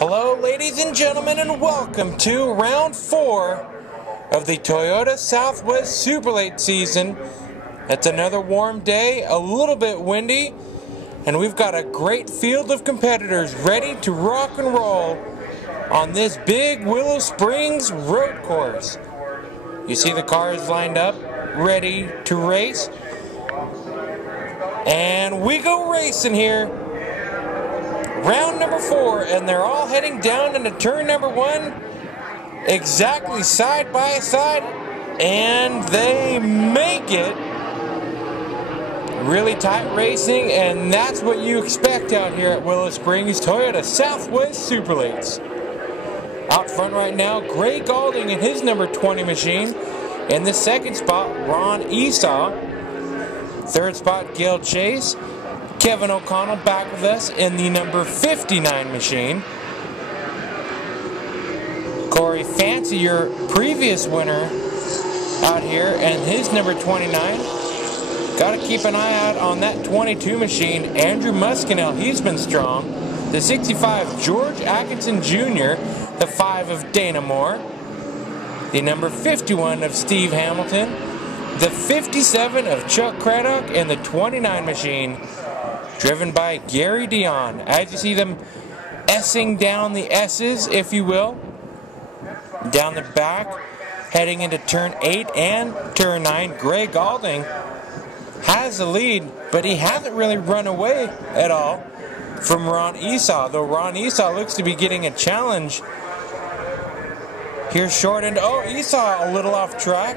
Hello ladies and gentlemen, and welcome to round 4 of the Toyota Southwest Superlate season. It's another warm day, a little bit windy, and we've got a great field of competitors ready to rock and roll on this big Willow Springs road course. You see the cars lined up, ready to race, and we go racing here. Round number 4, and they're all heading down into turn number 1, exactly side by side, and they make it. Really tight racing, and that's what you expect out here at Willow Springs Toyota Southwest Superlates. Out front right now, Gray Galding in his number 20 machine. In the second spot, Ron Esau. Third spot, Gail Chase. Kevin O'Connell back with us in the number 59 machine. Corey Fancy, your previous winner out here, and his number 29. Got to keep an eye out on that 22 machine. Andrew Muscanel, he's been strong. The 65, George Atkinson Jr., the 5 of Dana Moore. The number 51 of Steve Hamilton. The 57 of Chuck Craddock, and the 29 machine driven by Gary Dion. As you see them S-ing down the S's, if you will, down the back, heading into turn 8 and turn 9. Gray Galding has the lead, but he hasn't really run away at all from Ron Esau, though Ron Esau looks to be getting a challenge. Here's short end. Oh, Esau a little off track.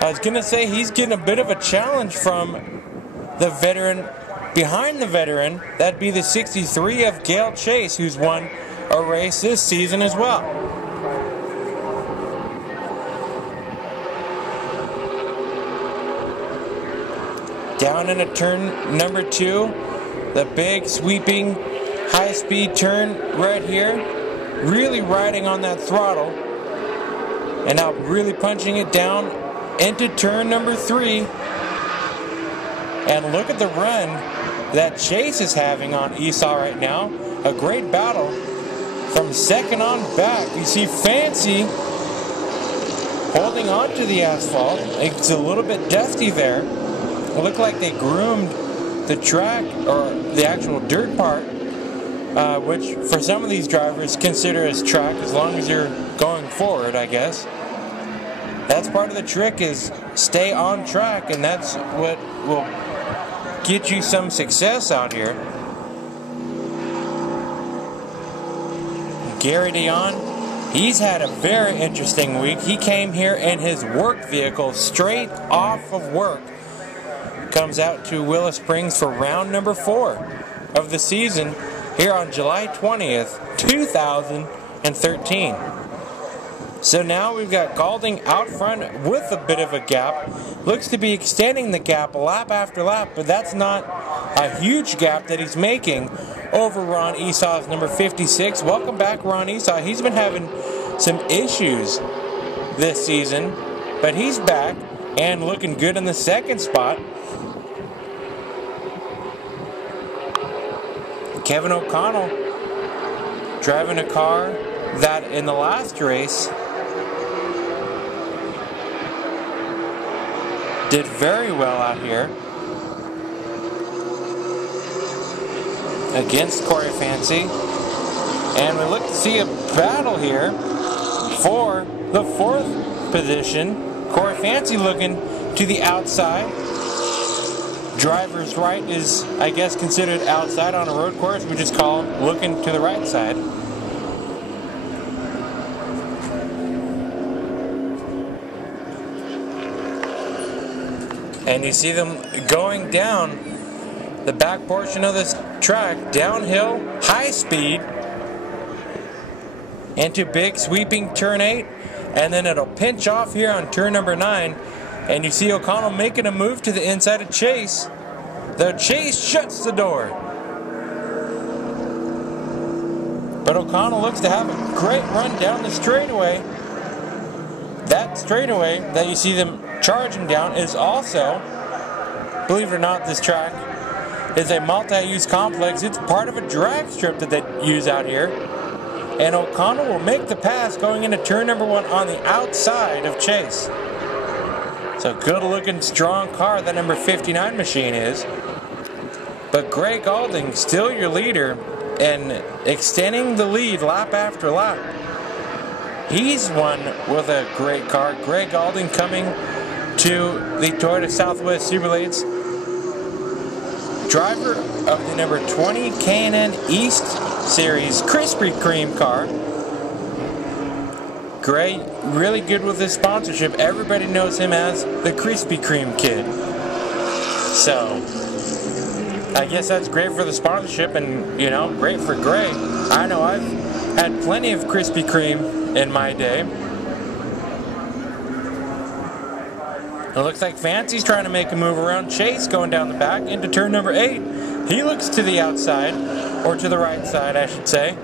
I was going to say he's getting a bit of a challenge from the veteran behind the veteran. That'd be the 63 of Gail Chase, who's won a race this season as well. Down into turn number 2, the big sweeping high-speed turn right here. Really riding on that throttle, and now really punching it down into turn number 3. And look at the run that Chase is having on Esau right now. A great battle from second on back. You see Fancy holding on to the asphalt. It's a little bit dusty there. It looked like they groomed the track, or the actual dirt part, which for some of these drivers consider as track as long as you're going forward, I guess. That's part of the trick, is stay on track, and that's what will get you some success out here. Gary Dion, he's had a very interesting week. He came here in his work vehicle straight off of work. Comes out to Willow Springs for round number 4 of the season here on July 20th, 2013. So now we've got Galding out front with a bit of a gap. Looks to be extending the gap lap after lap, but that's not a huge gap that he's making over Ron Esau's number 56. Welcome back, Ron Esau. He's been having some issues this season, but he's back and looking good in the second spot. Kevin O'Connell driving a car that in the last race did very well out here against Corey Fancy. And we look to see a battle here for the 4th position. Corey Fancy looking to the outside. Driver's right is, I guess, considered outside on a road course. We just call looking to the right side. And you see them going down the back portion of this track, downhill, high speed, into big sweeping turn 8, and then it'll pinch off here on turn number 9. And you see O'Connell making a move to the inside of Chase, though Chase shuts the door. But O'Connell looks to have a great run down the straightaway. That straightaway that you see them charging down is also, believe it or not, this track is a multi-use complex. It's part of a drag strip that they use out here. And O'Connell will make the pass going into turn number 1 on the outside of Chase. So good looking, strong car that number 59 machine is. But Gray Gaulding still your leader and extending the lead lap after lap. He's won with a great car. Gray Gaulding coming to the Toyota Southwest Superlates. Driver of the number 20 K&N East Series Krispy Kreme car. Gray, really good with his sponsorship. Everybody knows him as the Krispy Kreme Kid. So, I guess that's great for the sponsorship and, you know, great for Gray. I know I've had plenty of Krispy Kreme in my day. It looks like Fancy's trying to make a move around Chase going down the back into turn number 8. He looks to the outside, or to the right side, I should say.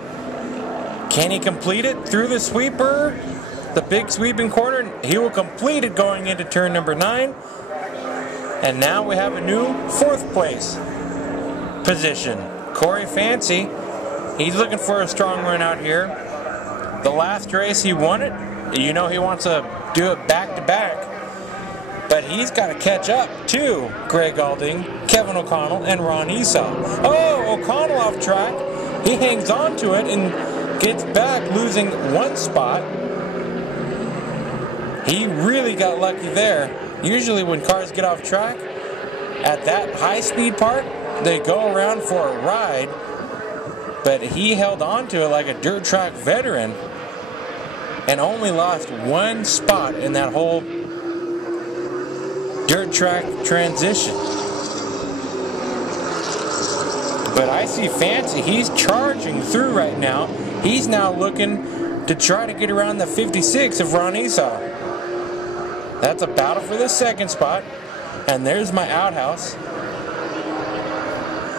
Can he complete it through the sweeper? The big sweeping corner? He will complete it going into turn number 9. And now we have a new 4th place position. Corey Fancy, he's looking for a strong run out here. The last race he won it. You know he wants to do it back-to-back. But he's got to catch up to Gray Gaulding, Kevin O'Connell, and Ron Esau. Oh, O'Connell off track. He hangs on to it and gets back, losing 1 spot. He really got lucky there. Usually when cars get off track, at that high-speed part, they go around for a ride. But he held on to it like a dirt track veteran and only lost 1 spot in that whole dirt track transition. But I see Fancy, he's charging through right now. He's now looking to try to get around the 56 of Ron Esau. That's a battle for the 2nd spot. And there's my outhouse.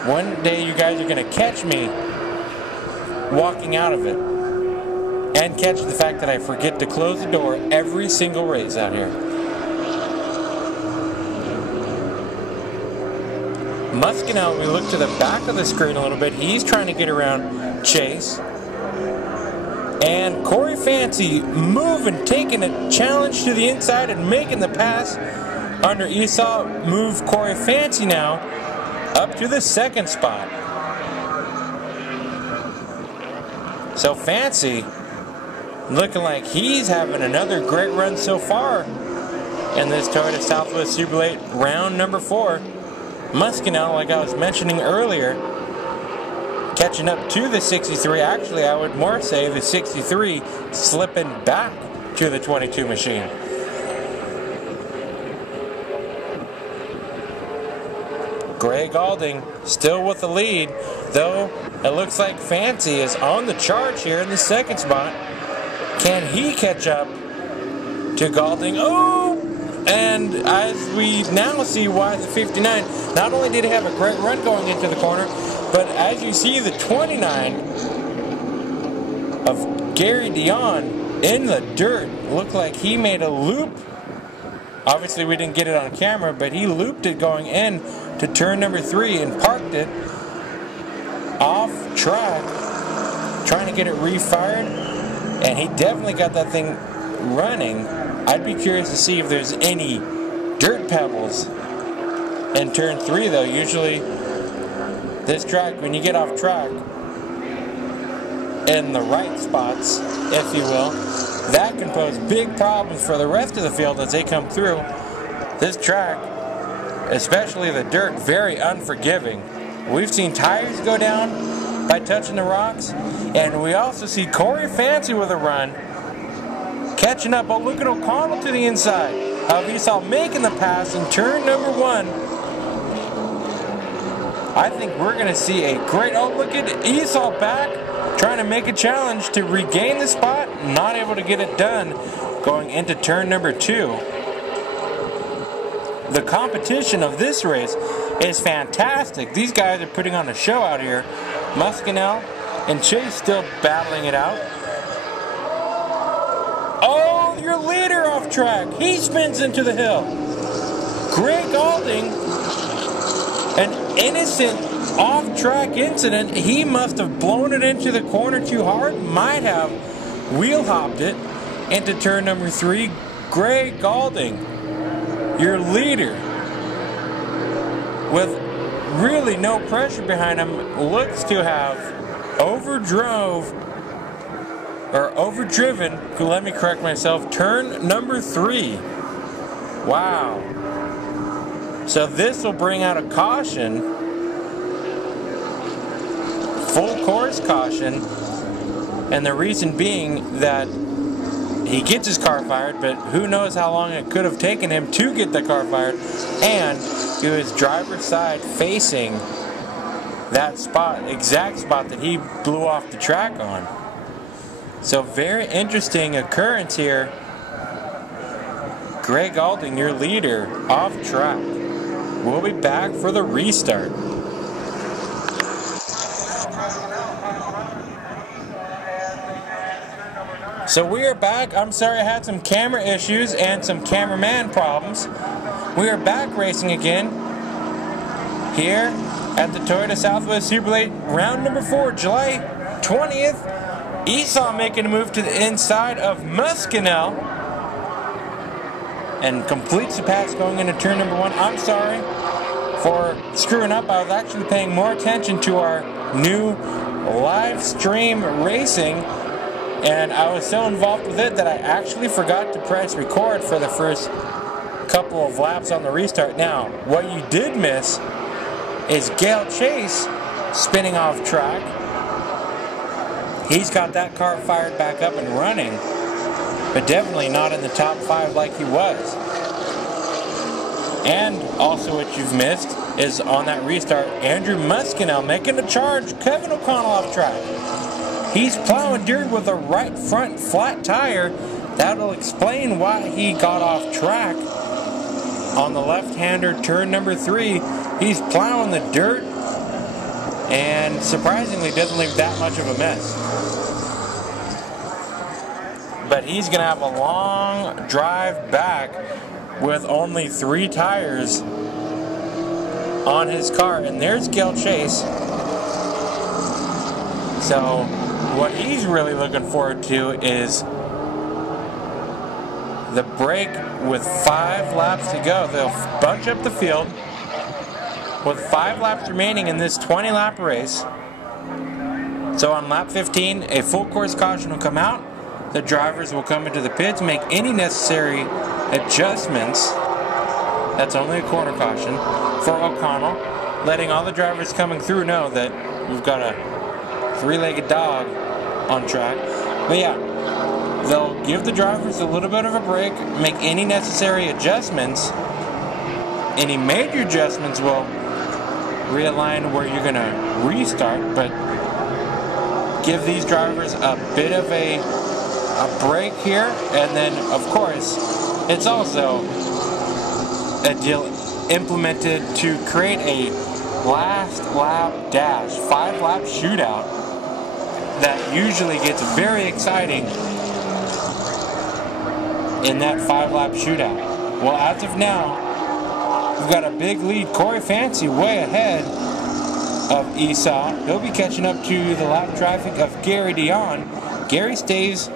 One day you guys are going to catch me walking out of it. And catch the fact that I forget to close the door every single race out here. Muscanel, we look to the back of the screen a little bit. He's trying to get around Chase. And Corey Fancy moving, taking a challenge to the inside and making the pass under Esau. Move Corey Fancy now up to the 2nd spot. So Fancy looking like he's having another great run so far in this Toyota Southwest Superlate round number 4. Muscanel, like I was mentioning earlier, catching up to the 63. Actually, I would more say the 63 slipping back to the 22 machine. Gray Gaulding still with the lead, though it looks like Fancy is on the charge here in the 2nd spot. Can he catch up to Gaulding? Oh! And as we now see why the 59, not only did he have a great run going into the corner, but as you see the 29 of Gary Dion in the dirt, looked like he made a loop. Obviously we didn't get it on camera, but he looped it going in to turn number 3 and parked it off track, trying to get it refired, and he definitely got that thing running. I'd be curious to see if there's any dirt pebbles in turn 3 though. Usually this track, when you get off track in the right spots, if you will, that can pose big problems for the rest of the field as they come through. This track, especially the dirt, very unforgiving. We've seen tires go down by touching the rocks, and we also see Corey Fancy with a run catching up. Oh, look at O'Connell to the inside of Esau making the pass in turn number 1. I think we're going to see a great, oh, look at Esau back, trying to make a challenge to regain the spot, not able to get it done going into turn number 2. The competition of this race is fantastic. These guys are putting on a show out here. Muscanel and Chase still battling it out. Oh, your leader off track. He spins into the hill. Gray Gaulding, an innocent off-track incident. He must have blown it into the corner too hard, might have wheel hopped it into turn number 3. Greg Galding, your leader, with really no pressure behind him, looks to have overdriven, let me correct myself, turn number 3. Wow. So this will bring out a caution, full course caution, and the reason being that he gets his car fired, but who knows how long it could have taken him to get the car fired, and to his driver's side facing that spot, exact spot that he blew off the track on. So very interesting occurrence here. Greg Galding, your leader, off track. We'll be back for the restart. So we are back. I'm sorry I had some camera issues and some cameraman problems. We are back racing again here at the Toyota Southwest Superlate, round number 4, July 20th. Esau making a move to the inside of Muskinel and completes the pass going into turn number 1. I'm sorry for screwing up. I was actually paying more attention to our new live stream racing, and I was so involved with it that I actually forgot to press record for the first couple of laps on the restart. Now, what you did miss is Gale Chase spinning off track. He's got that car fired back up and running, but definitely not in the top 5 like he was. And also what you've missed is on that restart, Andrew Muskinel making a charge, Kevin O'Connell off track. He's plowing dirt with a right front flat tire. That'll explain why he got off track on the left-hander turn number 3. He's plowing the dirt and surprisingly doesn't leave that much of a mess. But he's going to have a long drive back with only 3 tires on his car. And there's Gale Chase. So what he's really looking forward to is the break with 5 laps to go. They'll bunch up the field with 5 laps remaining in this 20-lap race. So on lap 15, a full course caution will come out. The drivers will come into the pits, make any necessary adjustments. That's only a corner caution for O'Connell, letting all the drivers coming through know that we've got a 3-legged dog on track. But yeah, they'll give the drivers a little bit of a break, make any necessary adjustments. Any major adjustments will realign where you're going to restart, but give these drivers a bit of a break here. And then, of course, it's also a deal implemented to create a last lap dash, 5-lap shootout that usually gets very exciting in that 5-lap shootout. Well, as of now, we've got a big lead. Corey Fancy way ahead of Esau. He'll be catching up to the lap traffic of Gary Dion. Gary stays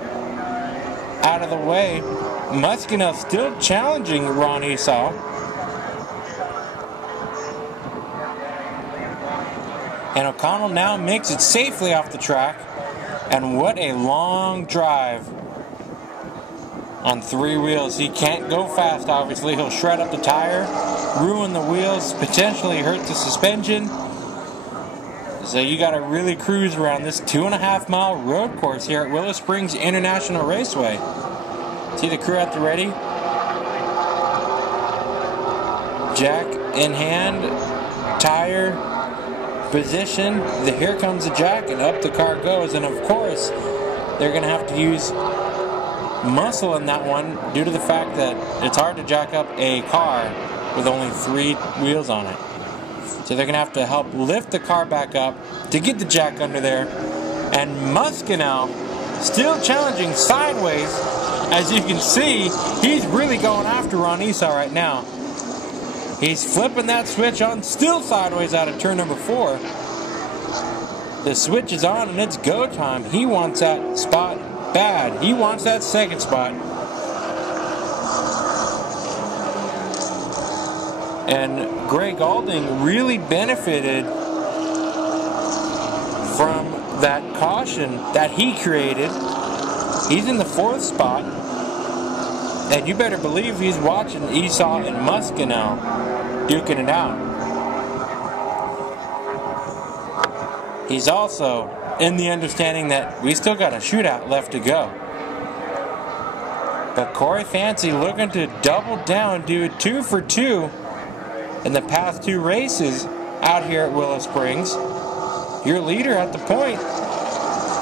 out of the way. Muskinel still challenging Ron Esau. And O'Connell now makes it safely off the track. And what a long drive on 3 wheels. He can't go fast, obviously. He'll shred up the tire, ruin the wheels, potentially hurt the suspension. So you got to really cruise around this 2.5-mile road course here at Willow Springs International Raceway. See the crew at the ready. Jack in hand, tire position. Here comes the jack, and up the car goes. And of course, they're going to have to use muscle in that one due to the fact that it's hard to jack up a car with only 3 wheels on it. So they're going to have to help lift the car back up to get the jack under there. And Muskinel still challenging sideways. As you can see, he's really going after Ron Esau right now. He's flipping that switch on, still sideways out of turn number 4. The switch is on and it's go time. He wants that spot bad. He wants that second spot. And Greg Gaulding really benefited from that caution that he created. He's in the 4th spot. And you better believe he's watching Esau and Muscanel duking it out. He's also in the understanding that we still got a shootout left to go. But Corey Fancy looking to double down, do 2 for 2 in the past 2 races out here at Willow Springs. Your leader at the point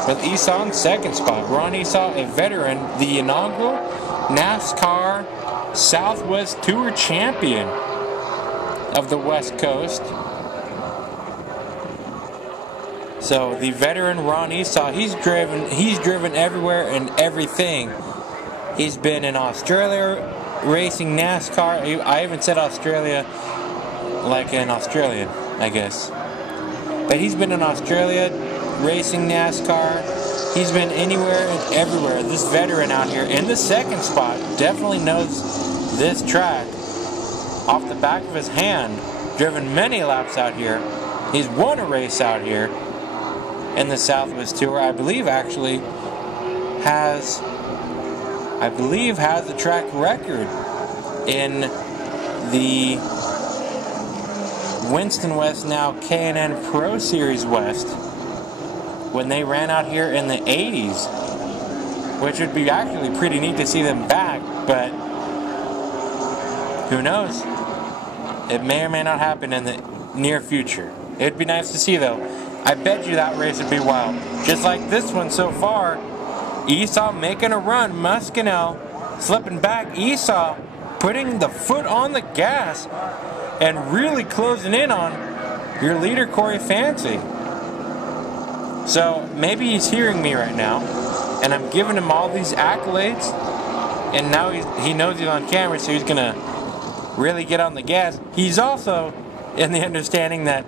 with Esau in 2nd spot. Ron Esau, a veteran, the inaugural NASCAR Southwest Tour champion of the West Coast. So the veteran Ron Esau, he's driven everywhere and everything. He's been in Australia racing NASCAR. I even said Australia like an Australian, I guess. But he's been in Australia racing NASCAR. He's been anywhere and everywhere. This veteran out here in the 2nd spot definitely knows this track off the back of his hand. Driven many laps out here. He's won a race out here in the Southwest Tour. I believe actually has the track record in the Winston West, now K&N Pro Series West, when they ran out here in the 80s, which would be actually pretty neat to see them back, but who knows? It may or may not happen in the near future. It'd be nice to see though. I bet you that race would be wild. Just like this one so far. Esau making a run. Muscanel slipping back. Esau putting the foot on the gas and really closing in on your leader, Corey Fancy. So maybe he's hearing me right now, and I'm giving him all these accolades, and now he knows he's on camera, so he's gonna really get on the gas. He's also in the understanding that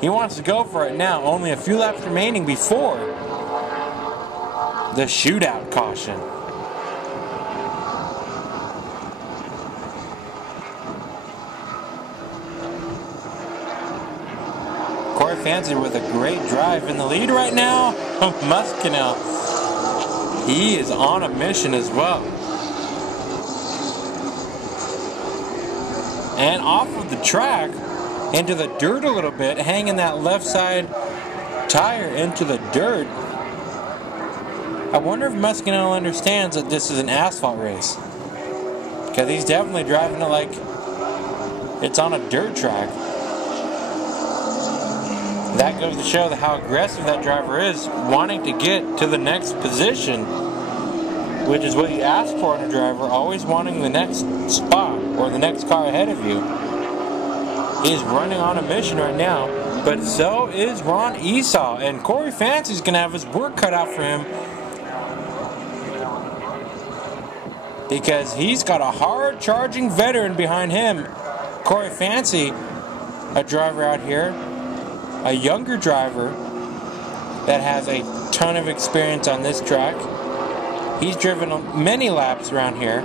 he wants to go for it now. Only a few laps remaining before the shootout caution. Corey Fancy with a great drive in the lead right now. Muscanel, he is on a mission as well. And off of the track into the dirt a little bit, hanging that left side tire into the dirt. I wonder if Muscanel understands that this is an asphalt race, because he's definitely driving it like it's on a dirt track. That goes to show how aggressive that driver is, wanting to get to the next position, which is what you ask for in a driver, always wanting the next spot or the next car ahead of you. He's running on a mission right now, but so is Ron Esau, and Corey Fancy's going to have his work cut out for him, because he's got a hard-charging veteran behind him. Corey Fancy, a driver out here, a younger driver that has a ton of experience on this track. He's driven many laps around here.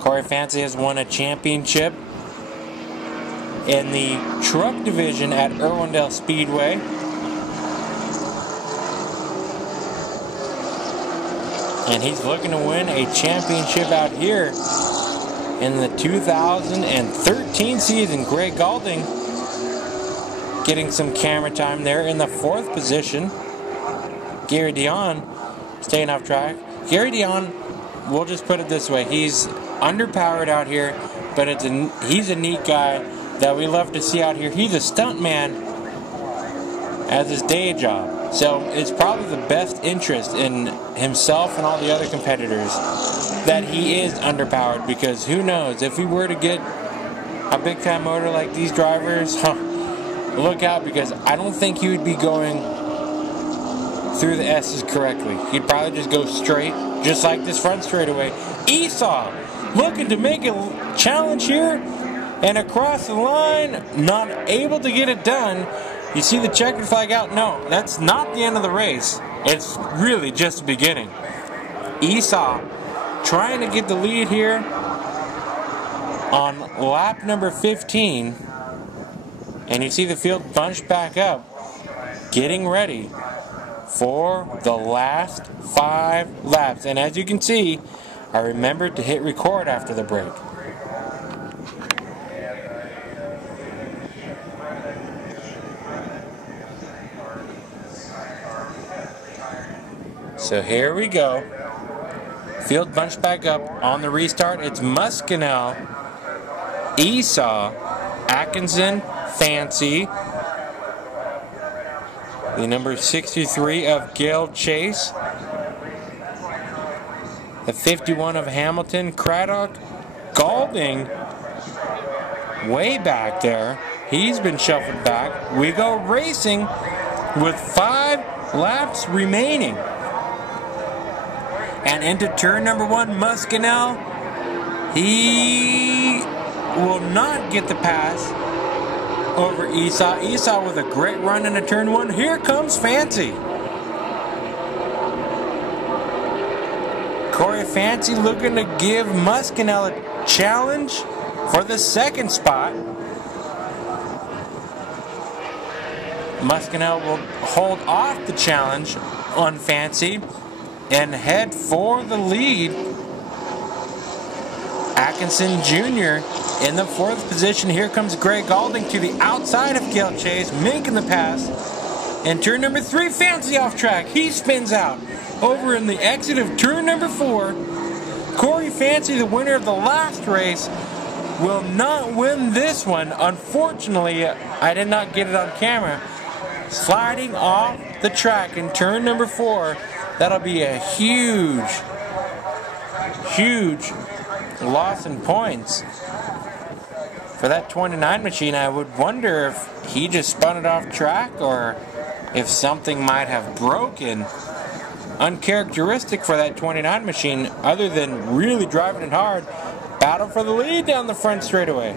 Corey Fancy has won a championship in the truck division at Irwindale Speedway. And he's looking to win a championship out here in the 2013 season. Greg Gaulding getting some camera time there in the 4th position. Gary Dion staying off track. Gary Dion, we'll just put it this way, he's underpowered out here, but he's a neat guy that we love to see out here. He's a stuntman as his day job, so it's probably the best interest in himself and all the other competitors that he is underpowered, because who knows, if we were to get a big time motor like these drivers, look out, because I don't think he would be going through the S's correctly. He'd probably just go straight, just like this front straightaway. Esau looking to make a challenge here, and across the line, not able to get it done. You see the checkered flag out? No, that's not the end of the race. It's really just the beginning. Esau trying to get the lead here on lap number 15. And you see the field bunched back up, getting ready for the last 5 laps. And as you can see, I remembered to hit record after the break. So here we go. Field bunched back up on the restart. It's Muscanel, Esau, Atkinson, Fancy, the number 63 of Gale Chase, the 51 of Hamilton, Craddock, Galding, way back there. He's been shuffled back. We go racing with 5 laps remaining. And into turn number 1, Muscanel. He will not get the pass over Esau. Esau with a great run into turn 1. Here comes Fancy. Corey Fancy looking to give Muscanel a challenge for the 2nd spot. Muscanel will hold off the challenge on Fancy and head for the lead. Atkinson Jr. in the 4th position. Here comes Greg Galding to the outside of Gale Chase, making the pass. And turn number 3, Fancy off track. He spins out over in the exit of turn number 4. Corey Fancy, the winner of the last race, will not win this one. Unfortunately, I did not get it on camera. Sliding off the track in turn number 4. That'll be a huge, huge loss in points for that 29 machine. I would wonder if he just spun it off track or if something might have broken. Uncharacteristic for that 29 machine, other than really driving it hard. Battle for the lead down the front straightaway.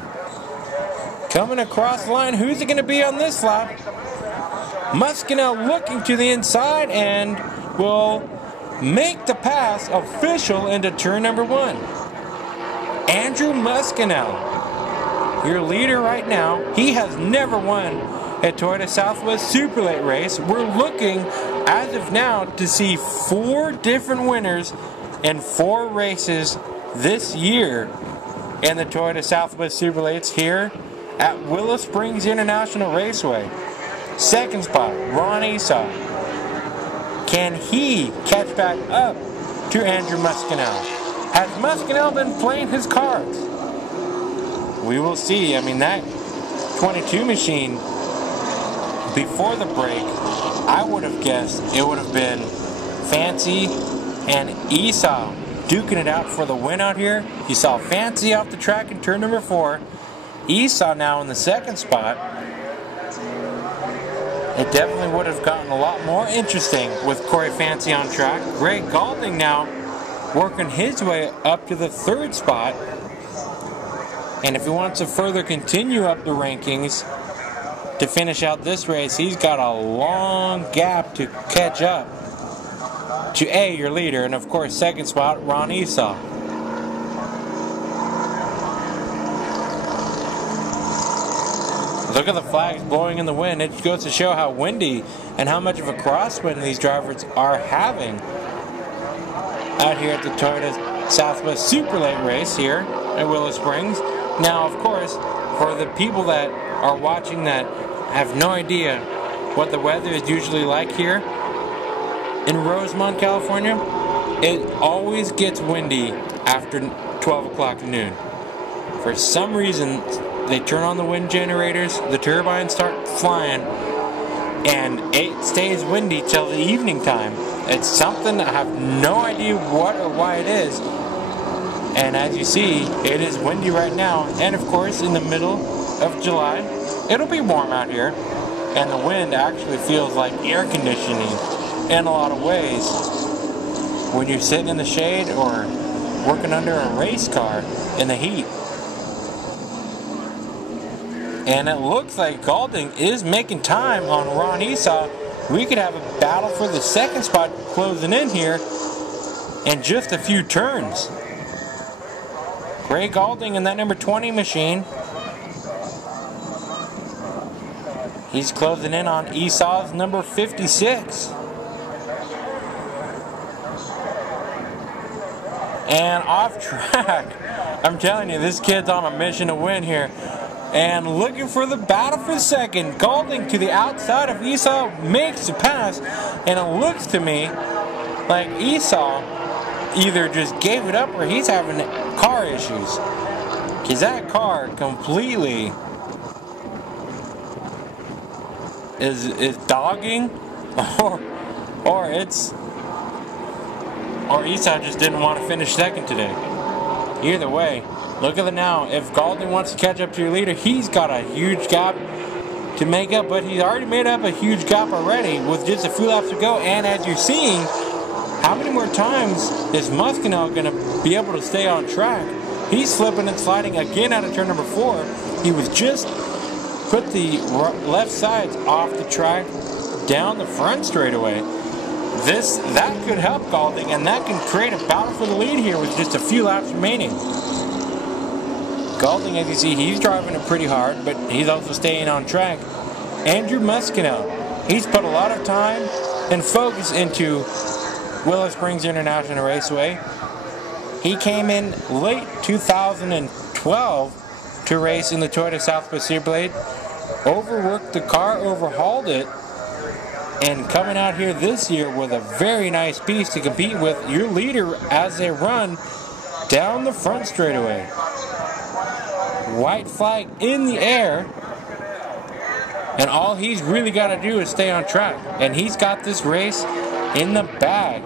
Coming across the line, who's it going to be on this lap? Muscanel looking to the inside and will make the pass official into turn number 1. Andrew Muscanel, your leader right now. He has never won a Toyota Southwest Superlate race. We're looking, as of now, to see 4 different winners in 4 races this year in the Toyota Southwest Superlates here at Willow Springs International Raceway. 2nd spot, Ron Esau. Can he catch back up to Andrew Muscanel? Has Muscanel been playing his cards? We will see. I mean, that 22 machine, before the break, I would have guessed it would have been Fancy and Esau duking it out for the win out here. You saw Fancy off the track in turn number 4. Esau now in the 2nd spot. It definitely would have gotten a lot more interesting with Corey Fancy on track. Greg Galding now working his way up to the 3rd spot. And if he wants to further continue up the rankings to finish out this race, he's got a long gap to catch up to your leader, and of course 2nd spot, Ron Esau. Look at the flags blowing in the wind. It goes to show how windy and how much of a crosswind these drivers are having out here at the Toyota Southwest Superlate race here at Willow Springs. Now, of course, for the people that are watching that have no idea what the weather is usually like here in Rosemont, California, it always gets windy after 12 o'clock noon. For some reason, they turn on the wind generators, the turbines start flying, and it stays windy till the evening time. It's something I have no idea what or why it is. And as you see, it is windy right now, and of course in the middle of July, It'll be warm out here, and the wind actually feels like air conditioning in a lot of ways when you're sitting in the shade or working under a race car in the heat. And it looks like Gaulding is making time on Ron Esau. We could have a battle for the second spot closing in here in just a few turns. Gray Gaulding in that number 20 machine. He's closing in on Esau's number 56. And off track. I'm telling you, this kid's on a mission to win here. And looking for the battle for second. Gaulding to the outside of Esau makes the pass. And it looks to me like Esau either just gave it up or he's having car issues. Because that car completely is dogging, or Esau just didn't want to finish second today. Either way, look at it now. If Gaulding wants to catch up to your leader, he's got a huge gap to make up, but he's already made up a huge gap already with just a few laps to go. And as you're seeing, how many more times is Muskinel going to be able to stay on track? He's slipping and sliding again out of turn number 4. He was just put the left sides off the track down the front straightaway. That could help Gaulding, and that can create a battle for the lead here with just a few laps remaining. Gaulding, as you see, he's driving it pretty hard, but he's also staying on track. Andrew Muskinel, he's put a lot of time and focus into Willow Springs International Raceway. He came in late 2012 to race in the Toyota Southwest Superlate, overworked the car, overhauled it, and coming out here this year with a very nice piece to compete with your leader as they run down the front straightaway. White flag in the air, and all he's really got to do is stay on track, and he's got this race in the bag.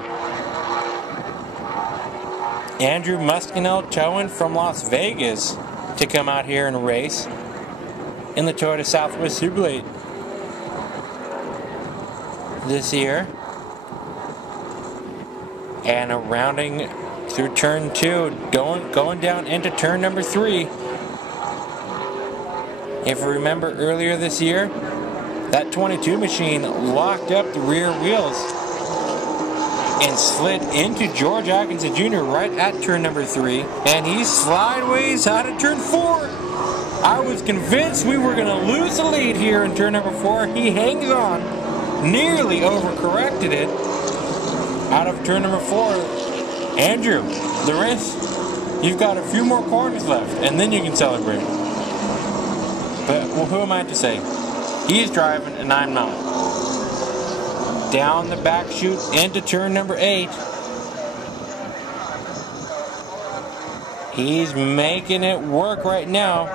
Andrew Muskinel towing from Las Vegas to come out here and race in the Toyota Southwest Superlate this year. And a rounding through turn 2, going down into turn number 3. If you remember earlier this year, that 22 machine locked up the rear wheels and slid into George Atkinson Jr. right at turn number 3, and he's slideways out of turn 4. I was convinced we were going to lose the lead here in turn number 4. He hangs on, nearly overcorrected it out of turn number 4. Andrew, the race, you've got a few more corners left, and then you can celebrate. But well, who am I to say? He's driving, and I'm not. Down the back chute into turn number 8. He's making it work right now.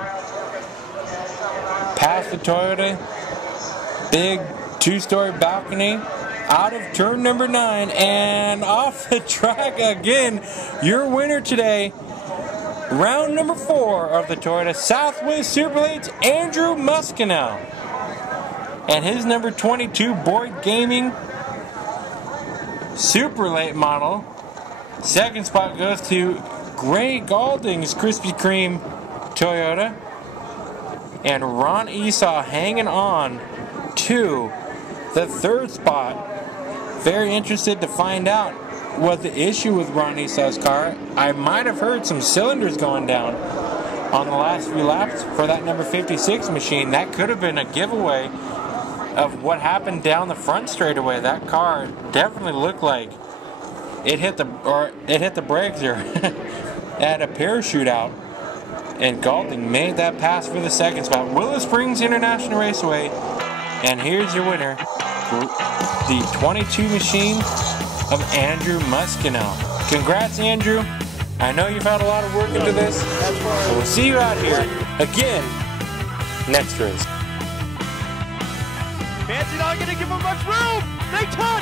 Past the Toyota, big 2-story balcony, out of turn number 9, and off the track again. Your winner today, round number 4 of the Toyota Southwest Superlates, Andrew Muskinel. And his number 22 Boyd Gaming Superlate model. Second spot goes to Gray Gaulding's Krispy Kreme Toyota. And Ron Esau hanging on to the third spot. Very interested to find out what the issue with Ron Esau's car. I might have heard some cylinders going down on the last few laps for that number 56 machine. That could have been a giveaway of what happened down the front straightaway. That car definitely looked like it hit the brakes or had a parachute out, and Gaulding made that pass for the second spot. Willow Springs International Raceway, and here's your winner, the 22 machine of Andrew Muskinel. Congrats, Andrew. I know you've had a lot of work into this. We'll see you out here again next race. Fancy not going to give him much room. They touch.